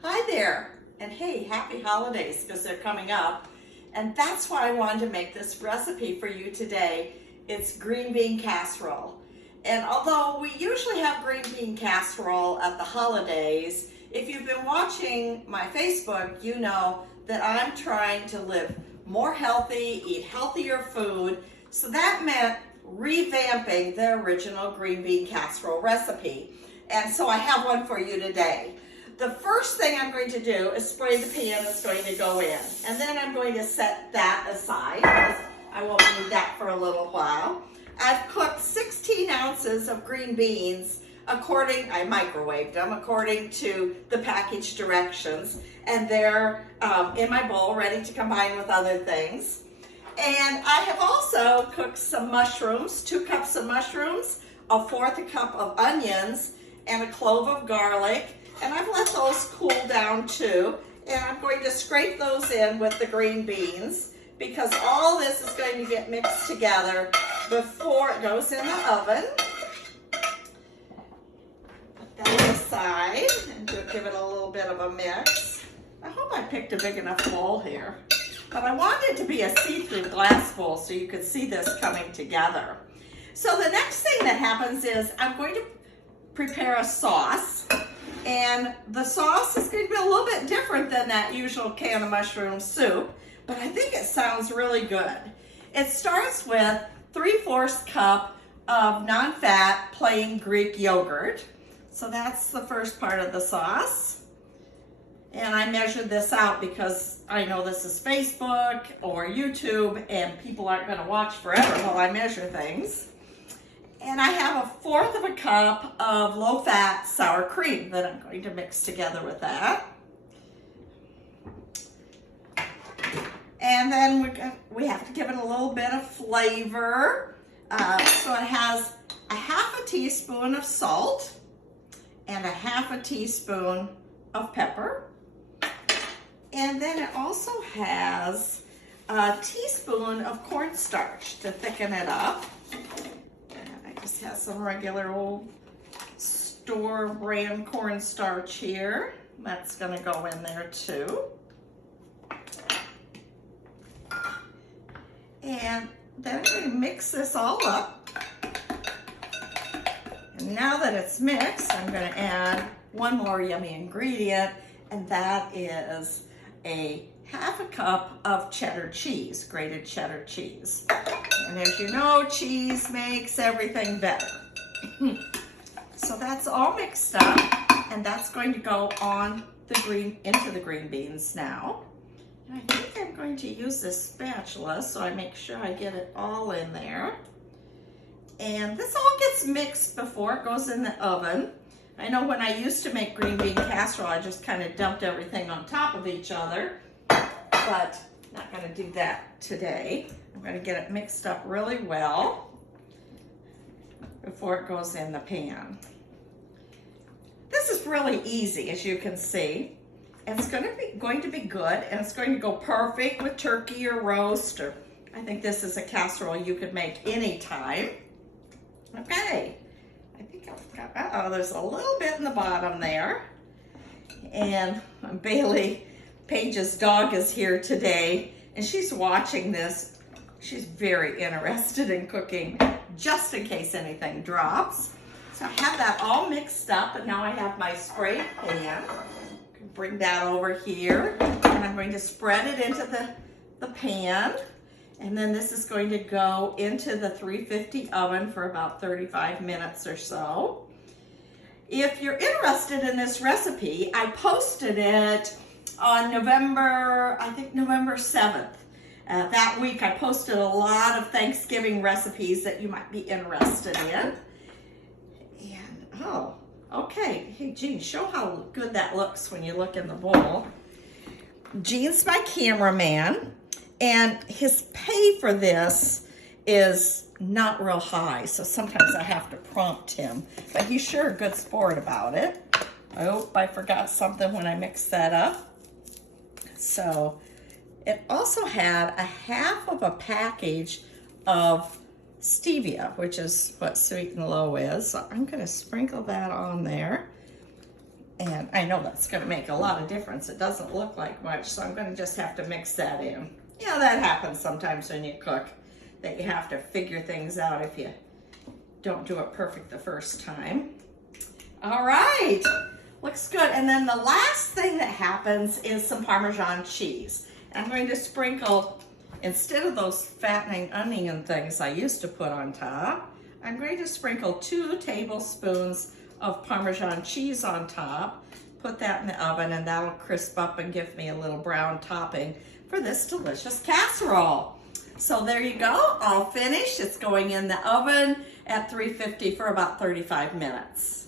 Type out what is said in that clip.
Hi there, and hey, happy holidays because they're coming up. And that's why I wanted to make this recipe for you today. It's green bean casserole. And although we usually have green bean casserole at the holidays, if you've been watching my Facebook, you know that I'm trying to live more healthy, eat healthier food. So that meant revamping the original green bean casserole recipe. And so I have one for you today. The first thing I'm going to do is spray the pan that's going to go in. And then I'm going to set that aside because I won't need that for a little while. I've cooked 16 ounces of green beans I microwaved them according to the package directions. And they're in my bowl ready to combine with other things. And I have also cooked some mushrooms, 2 cups of mushrooms, a 1/4 cup of onions, and a clove of garlic. And I've let those cool down too. And I'm going to scrape those in with the green beans because all this is going to get mixed together before it goes in the oven. Put that aside and give it a little bit of a mix. I hope I picked a big enough bowl here. But I want it to be a see-through glass bowl so you could see this coming together. So the next thing that happens is I'm going to prepare a sauce. And the sauce is going to be a little bit different than that usual can of mushroom soup, but I think it sounds really good. It starts with 3/4 cup of non-fat plain Greek yogurt. So that's the first part of the sauce. And I measured this out because I know this is Facebook or YouTube and people aren't going to watch forever while I measure things. And I have 1/4 cup of low-fat sour cream that I'm going to mix together with that. And then we have to give it a little bit of flavor. So it has a 1/2 teaspoon of salt and a 1/2 teaspoon of pepper. And then it also has a teaspoon of cornstarch to thicken it up. Just has some regular old store brand cornstarch here. That's going to go in there too. And then I'm going to mix this all up. And now that it's mixed, I'm going to add one more yummy ingredient, and that is a 1/2 cup of cheddar cheese, grated cheddar cheese. And as you know, cheese makes everything better. So that's all mixed up, and that's going to go on into the green beans now. And I think I'm going to use this spatula so I make sure I get it all in there. And this all gets mixed before it goes in the oven. I know when I used to make green bean casserole, I just kind of dumped everything on top of each other, but not going to do that today. I'm going to get it mixed up really well before it goes in the pan. This is really easy, as you can see. And it's going to be good, and it's going to go perfect with turkey or roast, or I think this is a casserole you could make anytime. Okay, I think I've got, there's a little bit in the bottom there. And Bailey, Paige's dog, is here today, and she's watching this. She's very interested in cooking, just in case anything drops. So I have that all mixed up, and now I have my spray pan. Bring that over here, and I'm going to spread it into the pan. And then this is going to go into the 350 oven for about 35 minutes or so. If you're interested in this recipe, I posted it on November 7th. That week I posted a lot of Thanksgiving recipes that you might be interested in. And, okay. Hey, Gene, show how good that looks when you look in the bowl. Gene's my cameraman, and his pay for this is not real high, so sometimes I have to prompt him. But he's sure a good sport about it. I hope I forgot something when I mixed that up. So it also had a 1/2 of a package of stevia, which is what Sweet and Low is. So I'm going to sprinkle that on there. And I know that's gonna make a lot of difference. It doesn't look like much, so I'm gonna just have to mix that in. Yeah, that happens sometimes when you cook, that you have to figure things out if you don't do it perfect the first time. All right, looks good. And then the last thing that happens is some Parmesan cheese. I'm going to sprinkle, instead of those fattening onion things I used to put on top, I'm going to sprinkle 2 tablespoons of Parmesan cheese on top, put that in the oven, and that'll crisp up and give me a little brown topping for this delicious casserole. So there you go, all finished. It's going in the oven at 350 for about 35 minutes.